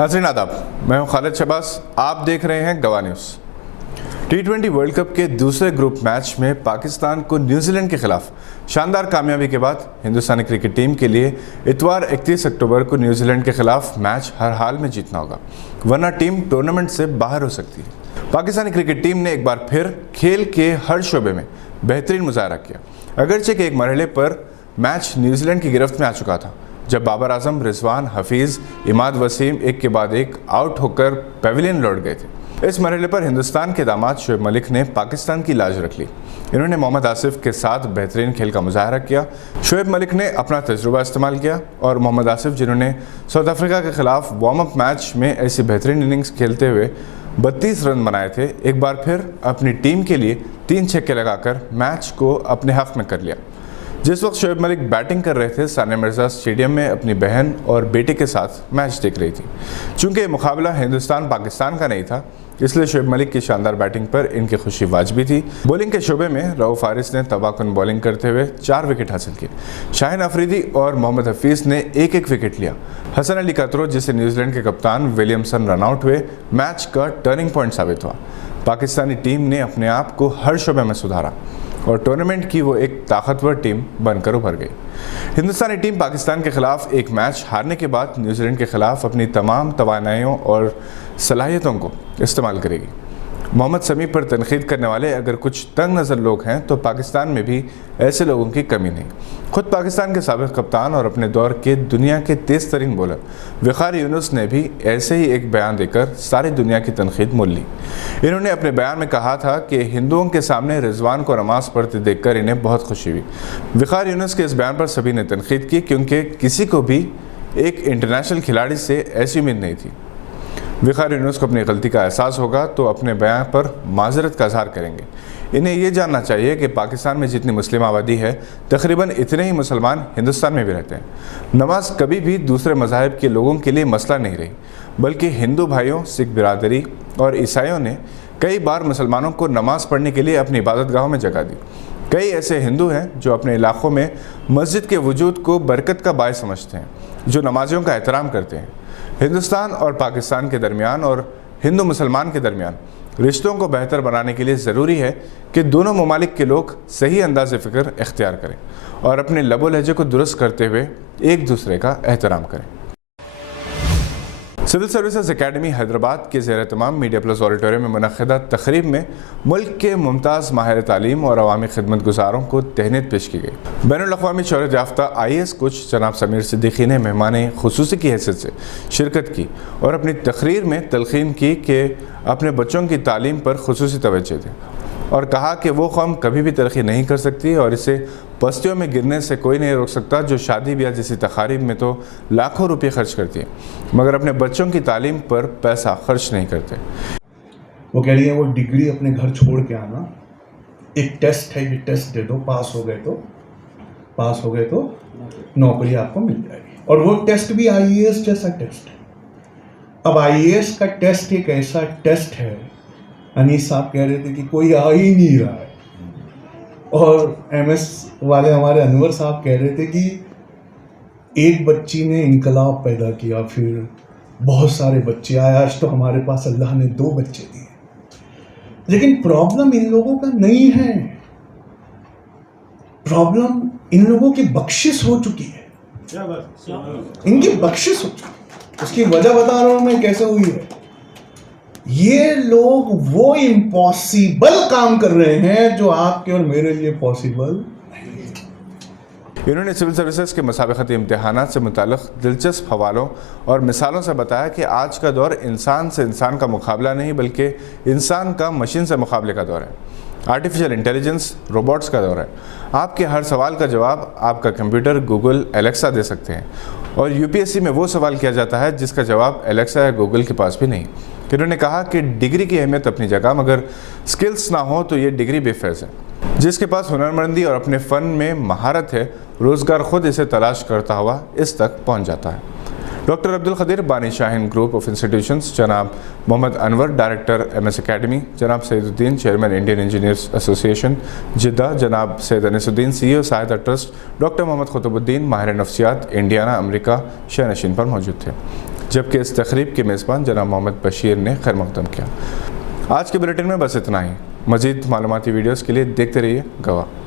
नाज़रीन आदाब, मैं हूं खालिद शहबाज। आप देख रहे हैं गवाह न्यूज़। T20 वर्ल्ड कप के दूसरे ग्रुप मैच में पाकिस्तान को न्यूजीलैंड के खिलाफ शानदार कामयाबी के बाद हिंदुस्तानी क्रिकेट टीम के लिए इतवार 31 अक्टूबर को न्यूजीलैंड के खिलाफ मैच हर हाल में जीतना होगा, वरना टीम टूर्नामेंट से बाहर हो सकती है। पाकिस्तानी क्रिकेट टीम ने एक बार फिर खेल के हर शोबे में बेहतरीन मुजाहरा किया। अगरचे के एक मरहले पर मैच न्यूजीलैंड की गिरफ्त में आ चुका था, जब बाबर आजम, रिजवान, हफीज़, इमाद वसीम एक के बाद एक आउट होकर पेविलियन लौट गए थे। इस मरहले पर हिंदुस्तान के दामाद शोएब मलिक ने पाकिस्तान की लाज रख ली। इन्होंने मोहम्मद आसिफ के साथ बेहतरीन खेल का मुजाहरा किया। शोएब मलिक ने अपना तजुर्बा इस्तेमाल किया और मोहम्मद आसिफ, जिन्होंने साउथ अफ्रीका के खिलाफ वार्म अप मैच में ऐसी बेहतरीन इनिंग्स खेलते हुए 32 रन बनाए थे, एक बार फिर अपनी टीम के लिए 3 छक्के लगाकर मैच को अपने हक़ में कर लिया। जिस वक्त शोएब मलिक बैटिंग कर रहे थे, सानिया मिर्ज़ा स्टेडियम में अपनी बहन और बेटे के साथ मैच देख रही थी। चूंकि मुकाबला हिंदुस्तान पाकिस्तान का नहीं था, इसलिए शोएब मलिक की शानदार बैटिंग पर इनकी खुशी वाजिबी थी। बॉलिंग के शोबे में रऊफ हारिस ने तबाहकुन बॉलिंग करते हुए 4 विकेट हासिल किए। शाहीन अफरीदी और मोहम्मद हफीज़ ने एक एक विकेट लिया। हसन अली कतरो, जिसे न्यूजीलैंड के कप्तान विलियमसन रन आउट हुए, मैच का टर्निंग पॉइंट साबित हुआ। पाकिस्तानी टीम ने अपने आप को हर शोबे में सुधारा और टूर्नामेंट की वो एक ताकतवर टीम बनकर उभर गई। हिंदुस्तानी टीम पाकिस्तान के खिलाफ एक मैच हारने के बाद न्यूजीलैंड के खिलाफ अपनी तमाम तवानाइयों और सलाहियतों को इस्तेमाल करेगी। मोहम्मद समी पर तनकीद करने वाले अगर कुछ तंग नज़र लोग हैं तो पाकिस्तान में भी ऐसे लोगों की कमी नहीं। खुद पाकिस्तान के साबिक़ कप्तान और अपने दौर के दुनिया के तेज़ तरीन बॉलर वक़ार यूनुस ने भी ऐसे ही एक बयान देकर सारी दुनिया की तनकीद मोल ली। इन्होंने अपने बयान में कहा था कि हिंदुओं के सामने रिजवान को नमाज़ पढ़ते देखकर इन्हें बहुत खुशी हुई। वक़ार यूनुस के इस बयान पर सभी ने तनकीद की, क्योंकि किसी को भी एक इंटरनेशनल खिलाड़ी से ऐसी उम्मीद नहीं थी। वक़ार यूनुस को अपनी गलती का एहसास होगा तो अपने बयान पर माजरत का इज़हार करेंगे। इन्हें ये जानना चाहिए कि पाकिस्तान में जितनी मुस्लिम आबादी है, तकरीबन इतने ही मुसलमान हिंदुस्तान में भी रहते हैं। नमाज कभी भी दूसरे मज़ाहिब के लोगों के लिए मसला नहीं रही, बल्कि हिंदू भाइयों, सिख बिरादरी और ईसाइयों ने कई बार मुसलमानों को नमाज़ पढ़ने के लिए अपनी इबादत गाहों में जगह दी। कई ऐसे हिंदू हैं जो अपने इलाक़ों में मस्जिद के वजूद को बरकत का बायस समझते हैं, जो नमाजियों का एहतराम करते हैं। हिंदुस्तान और पाकिस्तान के दरमियान और हिंदू मुसलमान के दरमियान रिश्तों को बेहतर बनाने के लिए ज़रूरी है कि दोनों ममालिक के लोग सही अंदाज़ फ़िक्र इख्तियार करें और अपने लबो लहजे को दुरुस्त करते हुए एक दूसरे का एहतराम करें। सिविल सर्विसेज एकेडमी हैदराबाद के ज़ेर-ए-तमाम मीडिया प्लस ऑडिटोरियम में मुनक़िदा तक़रीब में मुल्क के मुमताज़ माहिर तालीम और अवामी खिदमत गुज़ारों को तहनीत पेश की गई। बैनुल-अक़वामी शोहरत याफ्ता IAS कोच जनाब समीर सिद्दीकी ने मेहमान खुसूसी की हैसियत से शिरकत की और अपनी तकरीर में तलक़ीन की कि अपने बच्चों की तालीम पर खुसूसी तवज्जो दें और कहा कि वो कौम कभी भी तरक्की नहीं कर सकती और इसे पस्तियों में गिरने से कोई नहीं रोक सकता, जो शादी ब्याह जैसी तकारीब में तो लाखों रुपये खर्च करती है मगर अपने बच्चों की तालीम पर पैसा खर्च नहीं करते। वो कह रही है वो डिग्री अपने घर छोड़ के आना, एक टेस्ट है, ये टेस्ट दे दो, पास हो गए तो नौकरी आपको मिल जाएगी। और वो टेस्ट भी IAS जैसा टेस्ट है। अब IAS का टेस्ट एक ऐसा टेस्ट है, अनीस साहब कह रहे थे कि कोई आ ही नहीं रहा है, और MS वाले हमारे अनवर साहब कह रहे थे कि एक बच्ची ने इनकलाब पैदा किया, फिर बहुत सारे बच्चे आए, आज तो हमारे पास अल्लाह ने 2 बच्चे दिए। लेकिन प्रॉब्लम इन लोगों का नहीं है, प्रॉब्लम इन लोगों की बख्शिश हो चुकी है। इनकी बख्शिश हो चुकी है। उसकी वजह बता रहा हूं मैं कैसे हुई है। ये लोग वो इम्पॉसिबल काम कर रहे हैं जो आपके और मेरे लिए पॉसिबल नहीं। इन्होंने सिविल सर्विसेज के मुसाबिक़ती इम्तिहानात से मुताल्लिक़ दिलचस्प हवालों और मिसालों से बताया कि आज का दौर इंसान से इंसान का मुकाबला नहीं, बल्कि इंसान का मशीन से मुकाबले का दौर है। आर्टिफिशियल इंटेलिजेंस, रोबोट्स का दौर है। आपके हर सवाल का जवाब आपका कंप्यूटर, गूगल, एलेक्सा दे सकते हैं और UPSC में वो सवाल किया जाता है जिसका जवाब एलेक्सा या गूगल के पास भी नहीं। इन्होंने कहा कि डिग्री की अहमियत अपनी जगह, मगर स्किल्स ना हो तो ये डिग्री बेफैज़ है। जिसके पास हुनरमंदी और अपने फ़न में महारत है, रोज़गार खुद इसे तलाश करता हुआ इस तक पहुँच जाता है। डॉक्टर अब्दुल क़दीर बानी शाहीन ग्रुप ऑफ इंस्टीट्यूशंस, जनाब Mohammed Anwar director MS academy, जनाब Saeeduddin chairman Indian engineers association Jeddah, जनाब Syed Aneesuddin CEO Sahayata trust, doctor Mohammed Qutubuddin माहिर नफ्सियात इंडियाना अमेरिका शहनशीन पर मौजूद थे। जबकि इस तकरीब के मेज़बान जनाब मोहम्मद बशीर ने खैर मकदम किया। आज के बुलेटिन में बस इतना ही। मज़ीद मालूमाती वीडियोज़ के लिए देखते रहिए गवाह।